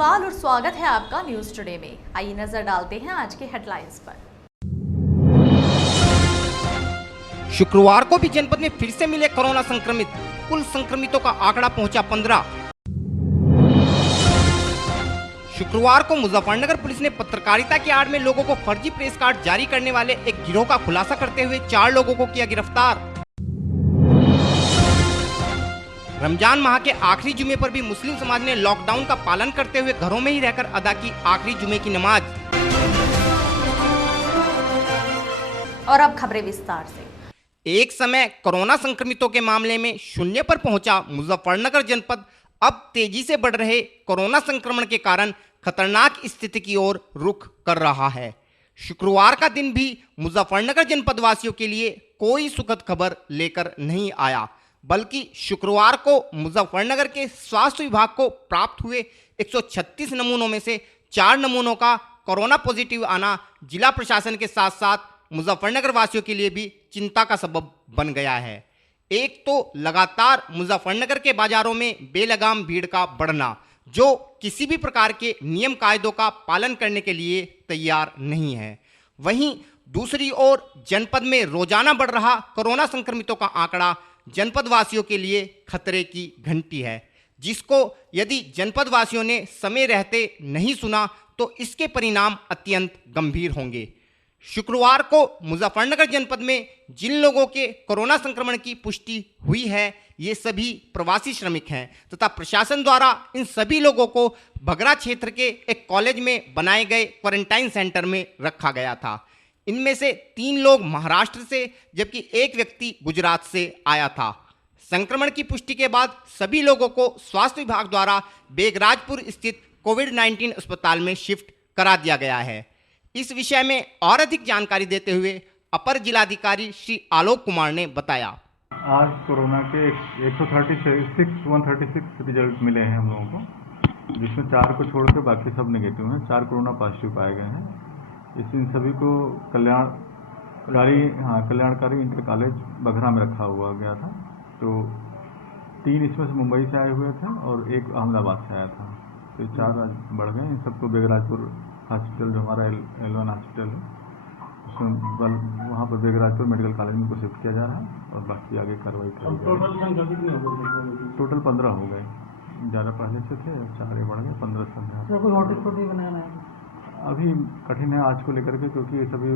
केजरीवाल और स्वागत है आपका न्यूज टुडे में। आइए नजर डालते हैं आज के हेडलाइंस पर। शुक्रवार को भी जनपद में फिर से मिले कोरोना संक्रमित, कुल संक्रमितों का आंकड़ा पहुंचा 15। शुक्रवार को मुजफ्फरनगर पुलिस ने पत्रकारिता की आड़ में लोगों को फर्जी प्रेस कार्ड जारी करने वाले एक गिरोह का खुलासा करते हुए 4 लोगों को किया गिरफ्तार। रमजान माह के आखिरी जुमे पर भी मुस्लिम समाज ने लॉकडाउन का पालन करते हुए घरों में ही रहकर अदा की आखिरी जुमे की नमाज। और अब खबरें विस्तार से। एक समय कोरोना संक्रमितों के मामले में शून्य पर पहुंचा मुजफ्फरनगर जनपद अब तेजी से बढ़ रहे कोरोना संक्रमण के कारण खतरनाक स्थिति की ओर रुख कर रहा है। शुक्रवार का दिन भी मुजफ्फरनगर जनपद वासियों के लिए कोई सुखद खबर लेकर नहीं आया, बल्कि शुक्रवार को मुजफ्फरनगर के स्वास्थ्य विभाग को प्राप्त हुए 136 नमूनों में से 4 नमूनों का कोरोना पॉजिटिव आना जिला प्रशासन के साथ साथ मुजफ्फरनगर वासियों के लिए भी चिंता का सबब बन गया है। एक तो लगातार मुजफ्फरनगर के बाजारों में बेलगाम भीड़ का बढ़ना, जो किसी भी प्रकार के नियम कायदों का पालन करने के लिए तैयार नहीं है। वहीं दूसरी ओर जनपद में रोजाना बढ़ रहा कोरोना संक्रमितों का आंकड़ा जनपद वासियों के लिए खतरे की घंटी है, जिसको यदि जनपद वासियों ने समय रहते नहीं सुना तो इसके परिणाम अत्यंत गंभीर होंगे। शुक्रवार को मुजफ्फरनगर जनपद में जिन लोगों के कोरोना संक्रमण की पुष्टि हुई है, ये सभी प्रवासी श्रमिक हैं तथा प्रशासन द्वारा इन सभी लोगों को भगरा क्षेत्र के एक कॉलेज में बनाए गए क्वारंटाइन सेंटर में रखा गया था। इनमें से 3 लोग महाराष्ट्र से जबकि एक व्यक्ति गुजरात से आया था। संक्रमण की पुष्टि के बाद सभी लोगों को स्वास्थ्य विभाग द्वारा बेगराजपुर स्थित कोविड-19 अस्पताल में शिफ्ट करा दिया गया है। इस विषय में और अधिक जानकारी देते हुए अपर जिलाधिकारी श्री आलोक कुमार ने बताया। आज कोरोना के 136 रिजल्ट मिले हैं हम लोगों को, जिसमें 4 को छोड़ के बाकी सब नेगेटिव हैं। 4 कोरोना पॉजिटिव पाए गए हैं। इन सभी को कल्याणकारी इंटर कॉलेज बघरा में रखा हुआ गया था। तो 3 इसमें से मुंबई से आए हुए थे और 1 अहमदाबाद से आया था। तो 4 आज बढ़ गए। इन सबको बेगराजपुर हॉस्पिटल, जो हमारा L1 हॉस्पिटल है, उसमें वहाँ पर बेगराजपुर मेडिकल कॉलेज में को शिफ्ट किया जा रहा है और बाकी आगे कार्रवाई करेंगे। टोटल 15 हो गए। 11 पहले से थे, 4 बढ़ गए, 15 अभी कठिन है आज को लेकर के, क्योंकि ये सभी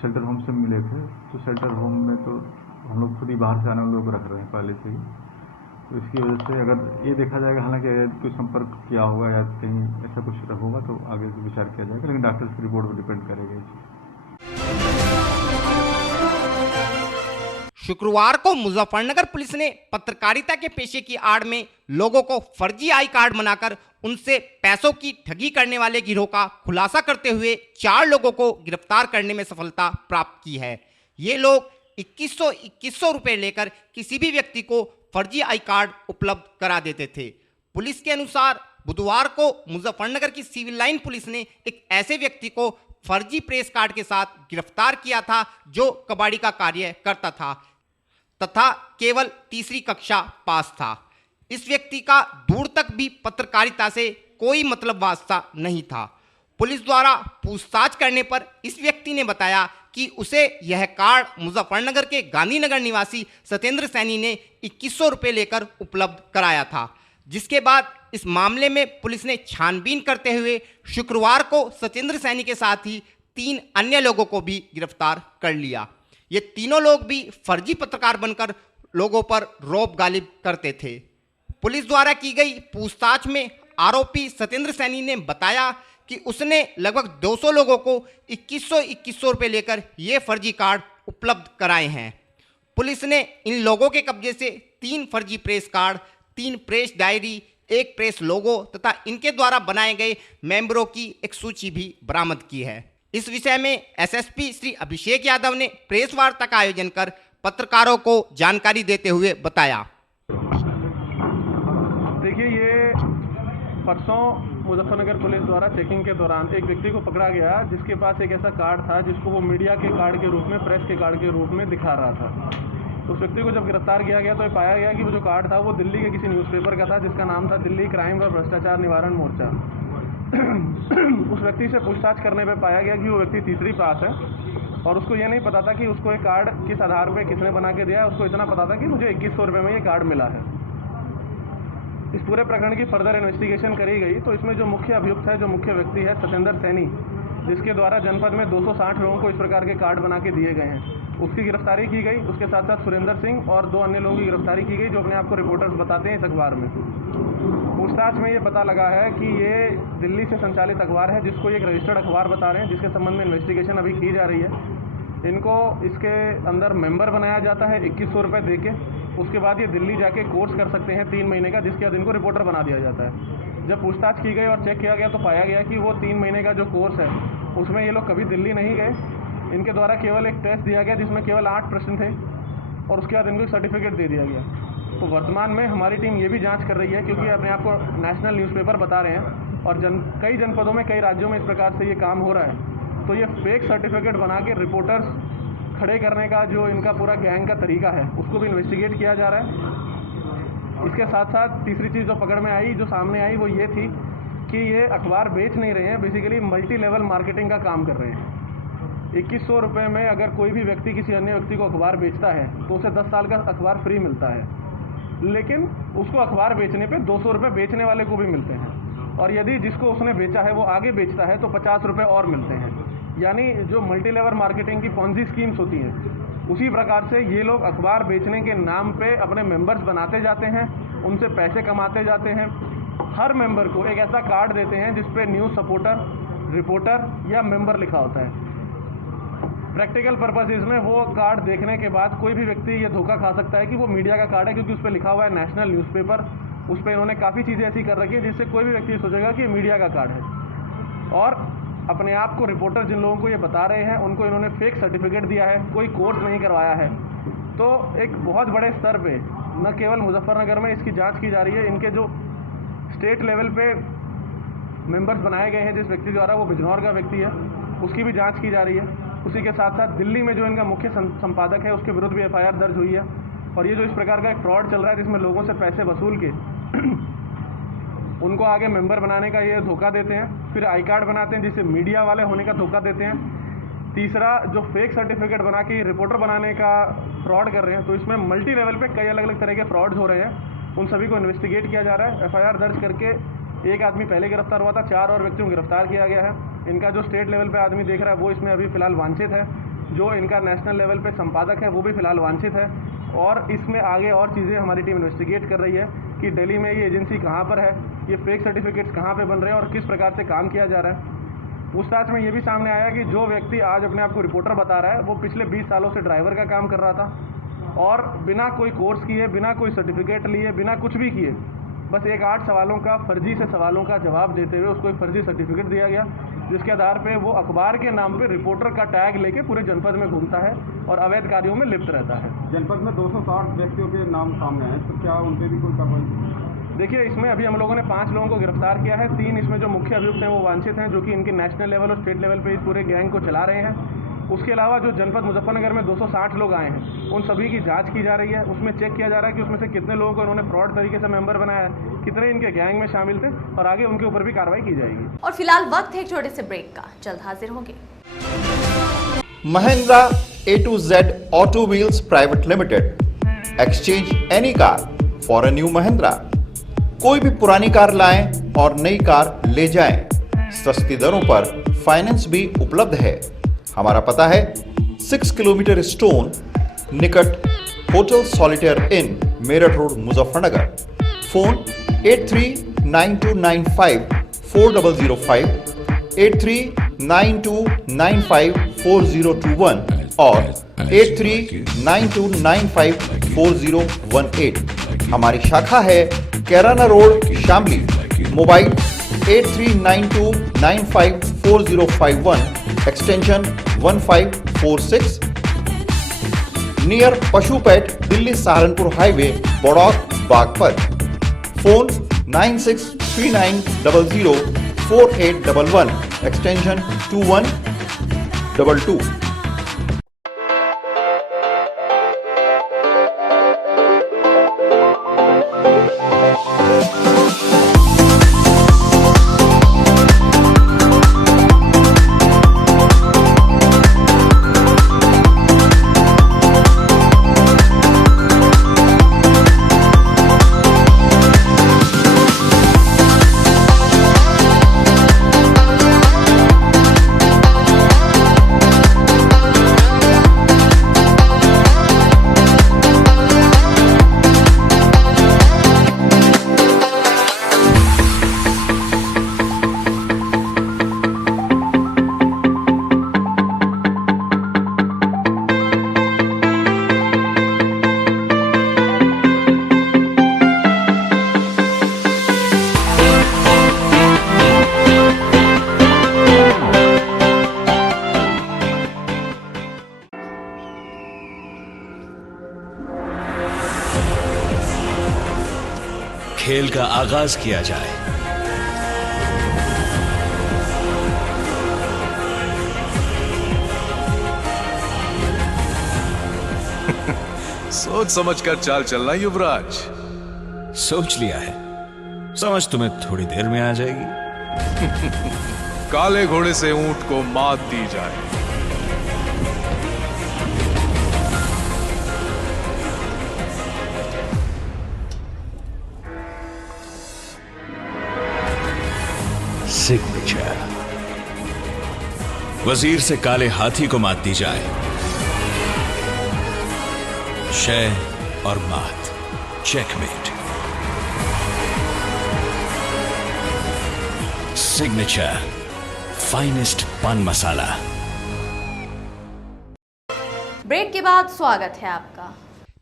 शेल्टर होम से मिले थे। तो शेल्टर होम में तो हम लोग खुद ही बाहर से आने वाले लोग रख रहे हैं पहले से ही। तो इसकी वजह से अगर ये देखा जाएगा, हालांकि अगर कोई संपर्क किया होगा या कहीं ऐसा कुछ होगा तो आगे विचार किया जाएगा, लेकिन डॉक्टर्स की रिपोर्ट पर डिपेंड करेगा। शुक्रवार को मुजफ्फरनगर पुलिस ने पत्रकारिता के पेशे की आड़ में लोगों को फर्जी आई कार्ड बनाकर उनसे पैसों की ठगी करने वाले गिरोह का खुलासा करते हुए 4 लोगों को गिरफ्तार करने में सफलता प्राप्त की है। ये लोग 2100 रुपये लेकर किसी भी व्यक्ति को फर्जी आई कार्ड उपलब्ध करा देते थे। पुलिस के अनुसार बुधवार को मुजफ्फरनगर की सिविल लाइन पुलिस ने एक ऐसे व्यक्ति को फर्जी प्रेस कार्ड के साथ गिरफ्तार किया था, जो कबाड़ी का कार्य करता था तथा केवल 3री कक्षा पास था। इस व्यक्ति का दूर तक भी पत्रकारिता से कोई मतलब वास्ता नहीं था। पुलिस द्वारा पूछताछ करने पर इस व्यक्ति ने बताया कि उसे यह कार्ड मुजफ्फरनगर के गांधीनगर निवासी सत्येंद्र सैनी ने 2100 रुपये लेकर उपलब्ध कराया था, जिसके बाद इस मामले में पुलिस ने छानबीन करते हुए शुक्रवार को सत्येंद्र सैनी के साथ ही 3 अन्य लोगों को भी गिरफ्तार कर लिया। ये तीनों लोग भी फर्जी पत्रकार बनकर लोगों पर रौब गालिब करते थे। पुलिस द्वारा की गई पूछताछ में आरोपी सत्येंद्र सैनी ने बताया कि उसने लगभग 200 लोगों को 2100 रुपये लेकर ये फर्जी कार्ड उपलब्ध कराए हैं। पुलिस ने इन लोगों के कब्जे से 3 फर्जी press card, 3 press diary, 1 press logo तथा इनके द्वारा बनाए गए मेंबरों की एक सूची भी बरामद की है। इस विषय में एसएसपी श्री अभिषेक यादव ने प्रेस वार्ता का आयोजन कर पत्रकारों को जानकारी देते हुए बताया। देखिए, ये परसों मुजफ्फरनगर पुलिस द्वारा चेकिंग के दौरान एक व्यक्ति को पकड़ा गया, जिसके पास एक ऐसा कार्ड था जिसको वो मीडिया के कार्ड के रूप में, प्रेस के कार्ड के रूप में दिखा रहा था। उस व्यक्ति को जब गिरफ्तार किया गया तो ये पाया गया कि वो जो कार्ड था वो दिल्ली के किसी न्यूज़पेपर का था, जिसका नाम था दिल्ली क्राइम व भ्रष्टाचार निवारण मोर्चा। उस व्यक्ति से पूछताछ करने पे पाया गया कि वो व्यक्ति तीसरी पास है और उसको ये नहीं पता था कि उसको एक कार्ड किस आधार पे किसने बना के दिया है। उसको इतना पता था कि मुझे 2100 रुपये में ये कार्ड मिला है। इस पूरे प्रकरण की फर्दर इन्वेस्टिगेशन करी गई तो इसमें जो मुख्य अभियुक्त है, जो मुख्य व्यक्ति है सत्येंद्र सैनी, जिसके द्वारा जनपद में 260 लोगों को इस प्रकार के कार्ड बना के दिए गए हैं, उसकी गिरफ्तारी की गई। उसके साथ साथ सुरेंद्र सिंह और 2 अन्य लोगों की गिरफ्तारी की गई जो अपने आप को रिपोर्टर्स बताते हैं इस अखबार में। पूछताछ में ये पता लगा है कि ये दिल्ली से संचालित अखबार है जिसको एक रजिस्टर्ड अखबार बता रहे हैं, जिसके संबंध में इन्वेस्टिगेशन अभी की जा रही है। इनको इसके अंदर मेंबर बनाया जाता है 2100 रुपये दे के। उसके बाद ये दिल्ली जाके कोर्स कर सकते हैं 3 महीने का, जिसके बाद इनको रिपोर्टर बना दिया जाता है। जब पूछताछ की गई और चेक किया गया तो पाया गया कि वो 3 महीने का जो कोर्स है उसमें ये लोग कभी दिल्ली नहीं गए। इनके द्वारा केवल एक टेस्ट दिया गया जिसमें केवल 8 प्रश्न थे और उसके बाद इनको एक सर्टिफिकेट दे दिया गया। तो वर्तमान में हमारी टीम ये भी जांच कर रही है, क्योंकि अपने आप को नेशनल न्यूज़पेपर बता रहे हैं और कई जनपदों में, कई राज्यों में इस प्रकार से ये काम हो रहा है। तो ये फेक सर्टिफिकेट बना के रिपोर्टर्स खड़े करने का जो इनका पूरा गैंग का तरीका है उसको भी इन्वेस्टिगेट किया जा रहा है। इसके साथ साथ तीसरी चीज़ जो पकड़ में आई, जो सामने आई, वो ये थी कि ये अखबार बेच नहीं रहे हैं, बेसिकली मल्टी लेवल मार्केटिंग का काम कर रहे हैं। 2100 रुपये में अगर कोई भी व्यक्ति किसी अन्य व्यक्ति को अखबार बेचता है तो उसे 10 साल का अखबार फ्री मिलता है, लेकिन उसको अखबार बेचने पे 200 रुपये बेचने वाले को भी मिलते हैं और यदि जिसको उसने बेचा है वो आगे बेचता है तो 50 रुपये और मिलते हैं। यानी जो मल्टी लेवल मार्केटिंग की पॉन्जी स्कीम्स होती हैं, उसी प्रकार से ये लोग अखबार बेचने के नाम पे अपने मेंबर्स बनाते जाते हैं, उनसे पैसे कमाते जाते हैं। हर मेंबर को एक ऐसा कार्ड देते हैं जिस पे न्यूज़ सपोर्टर, रिपोर्टर या मेंबर लिखा होता है। प्रैक्टिकल पर्पसेस में वो कार्ड देखने के बाद कोई भी व्यक्ति ये धोखा खा सकता है कि वो मीडिया का कार्ड है, क्योंकि उस पर लिखा हुआ है नेशनल न्यूज़पेपर। उस पर इन्होंने काफ़ी चीज़ें ऐसी कर रखी है जिससे कोई भी व्यक्ति सोचेगा कि ये मीडिया का कार्ड है। और अपने आप को रिपोर्टर जिन लोगों को ये बता रहे हैं उनको इन्होंने फेक सर्टिफिकेट दिया है, कोई कोर्स नहीं करवाया है। तो एक बहुत बड़े स्तर पे न केवल मुजफ्फरनगर में इसकी जांच की जा रही है, इनके जो स्टेट लेवल पे मेंबर्स बनाए गए हैं जिस व्यक्ति द्वारा, वो बिजनौर का व्यक्ति है, उसकी भी जांच की जा रही है। उसी के साथ साथ दिल्ली में जो इनका मुख्य संपादक है उसके विरुद्ध भी FIR दर्ज हुई है। और ये जो इस प्रकार का एक फ्रॉड चल रहा है जिसमें लोगों से पैसे वसूल के उनको आगे मेंबर बनाने का ये धोखा देते हैं, फिर आई कार्ड बनाते हैं जिससे मीडिया वाले होने का धोखा देते हैं। तीसरा, जो फेक सर्टिफिकेट बना के रिपोर्टर बनाने का फ्रॉड कर रहे हैं। तो इसमें मल्टी लेवल पे कई अलग अलग तरह के फ्रॉड्स हो रहे हैं, उन सभी को इन्वेस्टिगेट किया जा रहा है। FIR दर्ज करके एक आदमी पहले गिरफ्तार हुआ था, 4 और व्यक्तियों को गिरफ्तार किया गया है। इनका जो स्टेट लेवल पे आदमी देख रहा है वो इसमें अभी फिलहाल वांछित है, जो इनका नेशनल लेवल पे संपादक है वो भी फिलहाल वांछित है। और इसमें आगे और चीज़ें हमारी टीम इन्वेस्टिगेट कर रही है कि दिल्ली में ये एजेंसी कहाँ पर है, ये फेक सर्टिफिकेट्स कहाँ पे बन रहे हैं और किस प्रकार से काम किया जा रहा है। पूछताछ में ये भी सामने आया कि जो व्यक्ति आज अपने आप को रिपोर्टर बता रहा है वो पिछले 20 सालों से ड्राइवर का काम कर रहा था और बिना कोई कोर्स किए, बिना कोई सर्टिफिकेट लिए, बिना कुछ भी किए, बस एक 8 सवालों का फर्जी से सवालों का जवाब देते हुए उसको एक फर्जी सर्टिफिकेट दिया गया, जिसके आधार पे वो अखबार के नाम पे रिपोर्टर का टैग लेके पूरे जनपद में घूमता है और अवैध कार्यों में लिप्त रहता है। जनपद में 260 व्यक्तियों के नाम सामने आए, तो क्या उन पर भी कोई कार्रवाई? देखिए, इसमें अभी हम लोगों ने 5 लोगों को गिरफ्तार किया है। 3 इसमें जो मुख्य अभियुक्त हैं वो वांछित हैं, जो कि इनके नेशनल लेवल और स्टेट लेवल पे इस पूरे गैंग को चला रहे हैं। उसके अलावा जो जनपद मुजफ्फरनगर में 260 लोग आए हैं उन सभी की जांच की जा रही है। उसमें चेक किया जा रहा है कि उसमें से कितने लोगों को इन्होंने फ्रॉड तरीके से मेंबर बनाया है, कितने इनके गैंग में शामिल थे, और आगे उनके ऊपर भी कार्रवाई की जाएगी। और फिलहाल वक्त है एक छोटे से ब्रेक का, जल्द हाजिर होंगे। Mahindra A to Z Auto Wheels Private Limited, exchange any car for a new Mahindra। कोई भी पुरानी कार लाएं और नई कार ले जाएं, सस्ती दरों पर फाइनेंस भी उपलब्ध है। हमारा पता है 6 किलोमीटर स्टोन निकट hotel Solitaire Inn, Meerut road, Muzaffarnagar. Phone 8392954005, 8392954021 और 8392954018। हमारी शाखा है Kairana road, Shamli. Mobile 8392954051, extension 1546, near पशुपेट, Delhi Saharanpur highway, Baraut, Baghpat. Phone 9639004811, extension 2122। खेल का आगाज किया जाए। सोच समझकर चाल चलना युवराज। सोच लिया है, समझ तुम्हें थोड़ी देर में आ जाएगी। काले घोड़े से ऊंट को मात दी जाए। सिग्नेचर। वजीर से काले हाथी को मात दी जाए। शय और मात, चेकमेट। सिग्नेचर फाइनेस्ट पान मसाला। ब्रेक के बाद स्वागत है आपका।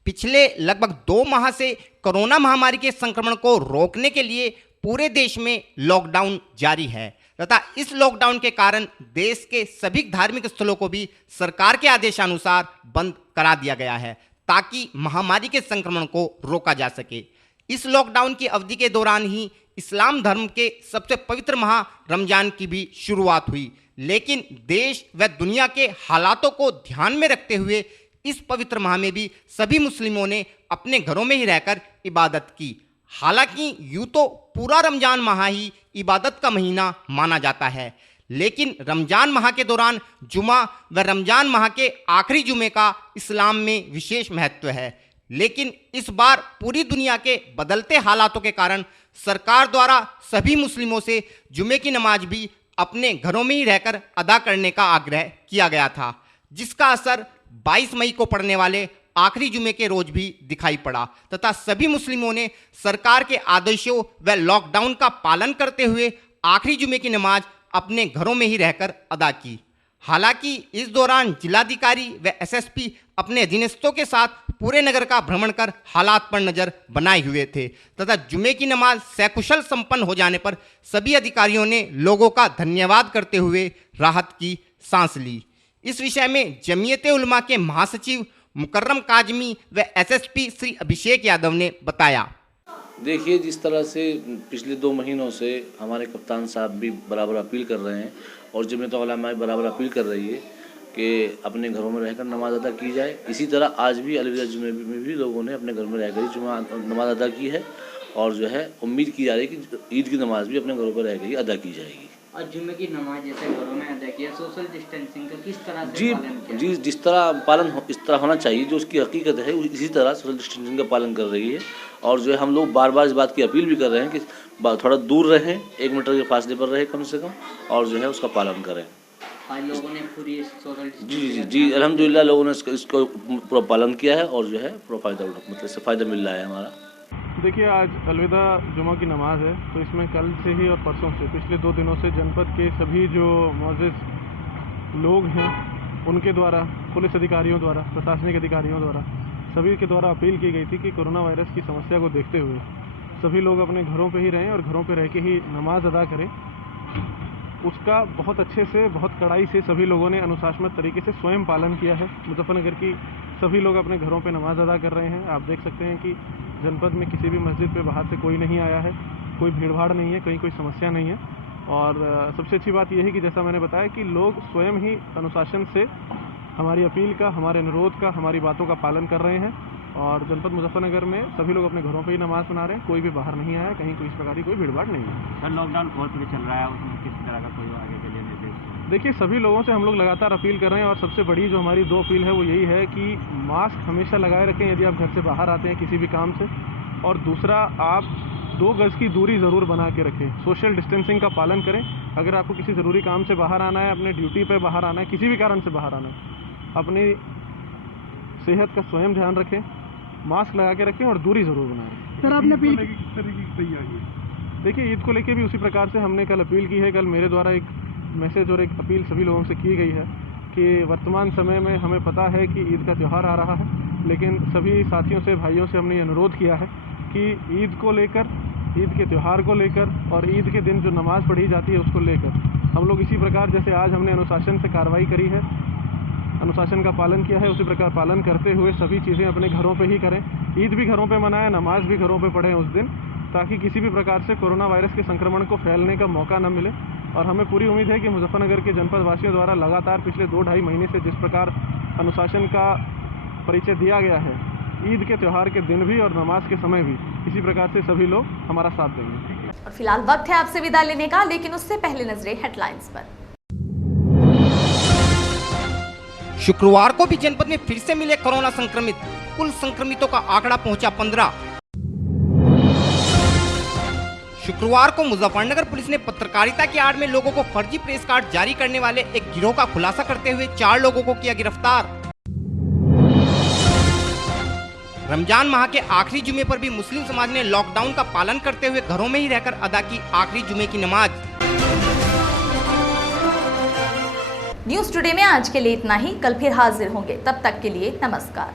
पिछले लगभग 2 माह से कोरोना महामारी के संक्रमण को रोकने के लिए पूरे देश में लॉकडाउन जारी है तथा इस लॉकडाउन के कारण देश के सभी धार्मिक स्थलों को भी सरकार के आदेशानुसार बंद करा दिया गया है ताकि महामारी के संक्रमण को रोका जा सके। इस लॉकडाउन की अवधि के दौरान ही इस्लाम धर्म के सबसे पवित्र माह रमजान की भी शुरुआत हुई, लेकिन देश व दुनिया के हालातों को ध्यान में रखते हुए इस पवित्र माह में भी सभी मुस्लिमों ने अपने घरों में ही रहकर इबादत की। हालांकि यूं तो पूरा रमजान माह ही इबादत का महीना माना जाता है, लेकिन रमजान माह के दौरान जुमा व रमजान माह के आखिरी जुमे का इस्लाम में विशेष महत्व है। लेकिन इस बार पूरी दुनिया के बदलते हालातों के कारण सरकार द्वारा सभी मुस्लिमों से जुमे की नमाज भी अपने घरों में ही रहकर अदा करने का आग्रह किया गया था, जिसका असर 22 मई को पड़ने वाले आखिरी जुमे के रोज भी दिखाई पड़ा तथा सभी मुस्लिमों ने सरकार के आदेशों व लॉकडाउन का पालन करते हुए आखिरी जुमे की नमाज अपने घरों में ही रहकर अदा की। हालांकि इस दौरान जिलाधिकारी व एसएसपी अपने अधीनस्थों के साथ पूरे नगर का भ्रमण कर हालात पर नजर बनाए हुए थे तथा जुमे की नमाज सकुशल संपन्न हो जाने पर सभी अधिकारियों ने लोगों का धन्यवाद करते हुए राहत की सांस ली। इस विषय में जमीयत उलमा के महासचिव मुकर्रम काजमी व एसएसपी श्री अभिषेक यादव ने बताया। देखिए, जिस तरह से पिछले 2 महीनों से हमारे कप्तान साहब भी बराबर अपील कर रहे हैं और जमीयत उलमा भी बराबर अपील कर रही है कि अपने घरों में रहकर नमाज अदा की जाए, इसी तरह आज भी अलविदा जुमे में भी लोगों ने अपने घर में रहकर ही जुमा नमाज अदा की है और जो है उम्मीद की जा रही है कि ईद की नमाज भी अपने घरों पर रहकर ही अदा की जाएगी। और जुम्मे की नमाज जैसे घरों में अदा किया, सोशल डिस्टेंसिंग का किस तरह से पालन किया? जी, जिस तरह पालन इस तरह होना चाहिए, जो उसकी हकीकत है इसी तरह सोशल डिस्टेंसिंग का पालन कर रही है। और जो है हम लोग बार बार इस बात की अपील भी कर रहे हैं कि थोड़ा दूर रहें, 1 मीटर के फासले पर रहे कम से कम, और जो है उसका पालन करें। आज लोगों ने पूरी सोशल जी अल्हम्दुलिल्लाह लोगों ने इसको पूरा पालन किया है और जो है पूरा फ़ायदा मिल रहा है हमारा। देखिए, आज अलविदा जुमा की नमाज है, तो इसमें कल से ही और परसों से पिछले 2 दिनों से जनपद के सभी जो मौजूद लोग हैं उनके द्वारा, पुलिस अधिकारियों द्वारा, प्रशासनिक अधिकारियों द्वारा, सभी के द्वारा अपील की गई थी कि कोरोना वायरस की समस्या को देखते हुए सभी लोग अपने घरों पे ही रहें और घरों पे रह के ही नमाज अदा करें। उसका बहुत अच्छे से, बहुत कड़ाई से सभी लोगों ने अनुशासनात्मक तरीके से स्वयं पालन किया है। मुजफ्फरनगर की सभी लोग अपने घरों पे नमाज अदा कर रहे हैं। आप देख सकते हैं कि जनपद में किसी भी मस्जिद पे बाहर से कोई नहीं आया है, कोई भीड़भाड़ नहीं है, कहीं कोई समस्या नहीं है। और सबसे अच्छी बात यह है कि जैसा मैंने बताया कि लोग स्वयं ही अनुशासन से हमारी अपील का, हमारे अनुरोध का, हमारी बातों का पालन कर रहे हैं। और जनपद मुजफ्फरनगर में सभी लोग अपने घरों पे ही नमाज पढ़ा रहे हैं, कोई भी बाहर नहीं आया, कहीं कोई इस प्रकार की कोई भीड़भाड़ नहीं है। सर, लॉकडाउन बहुत चल रहा है, उसमें किस तरह का कोई आगे के लिए निर्देश? देखिए, सभी लोगों से हम लोग लगातार अपील कर रहे हैं और सबसे बड़ी जो हमारी 2 अपील है वो यही है कि मास्क हमेशा लगाए रखें यदि आप घर से बाहर आते हैं किसी भी काम से, और दूसरा, आप 2 गज की दूरी ज़रूर बना के रखें, सोशल डिस्टेंसिंग का पालन करें। अगर आपको किसी ज़रूरी काम से बाहर आना है, अपने ड्यूटी पे बाहर आना है, किसी भी कारण से बाहर आना है, अपनी सेहत का स्वयं ध्यान रखें, मास्क लगा के रखें और दूरी ज़रूर बनाएं। सर, आपने अपील देखिए, ईद को लेके भी उसी प्रकार से हमने कल अपील की है। कल मेरे द्वारा एक मैसेज और एक अपील सभी लोगों से की गई है कि वर्तमान समय में हमें पता है कि ईद का त्यौहार आ रहा है, लेकिन सभी साथियों से, भाइयों से हमने ये अनुरोध किया है कि ईद को लेकर, ईद के त्यौहार को लेकर और ईद के दिन जो नमाज़ पढ़ी जाती है उसको लेकर हम लोग इसी प्रकार, जैसे आज हमने अनुशासन से कार्रवाई करी है, अनुशासन का पालन किया है उसी प्रकार पालन करते हुए सभी चीज़ें अपने घरों पे ही करें। ईद भी घरों पे मनाएं, नमाज भी घरों पे पढ़ें उस दिन, ताकि किसी भी प्रकार से कोरोना वायरस के संक्रमण को फैलने का मौका न मिले। और हमें पूरी उम्मीद है कि मुजफ्फरनगर के जनपद वासियों द्वारा लगातार पिछले 2-2.5 महीने से जिस प्रकार अनुशासन का परिचय दिया गया है, ईद के त्यौहार के दिन भी और नमाज के समय भी इसी प्रकार से सभी लोग हमारा साथ देंगे। और फिलहाल वक्त है आपसे विदा लेने का, लेकिन उससे पहले नजरें हेडलाइंस पर। शुक्रवार को भी जनपद में फिर से मिले कोरोना संक्रमित, कुल संक्रमितों का आंकड़ा पहुंचा 15। शुक्रवार को मुजफ्फरनगर पुलिस ने पत्रकारिता की आड़ में लोगों को फर्जी प्रेस कार्ड जारी करने वाले एक गिरोह का खुलासा करते हुए 4 लोगों को किया गिरफ्तार। रमजान माह के आखिरी जुमे पर भी मुस्लिम समाज ने लॉकडाउन का पालन करते हुए घरों में ही रहकर अदा की आखिरी जुमे की नमाज। न्यूज़ टुडे में आज के लिए इतना ही, कल फिर हाजिर होंगे, तब तक के लिए नमस्कार।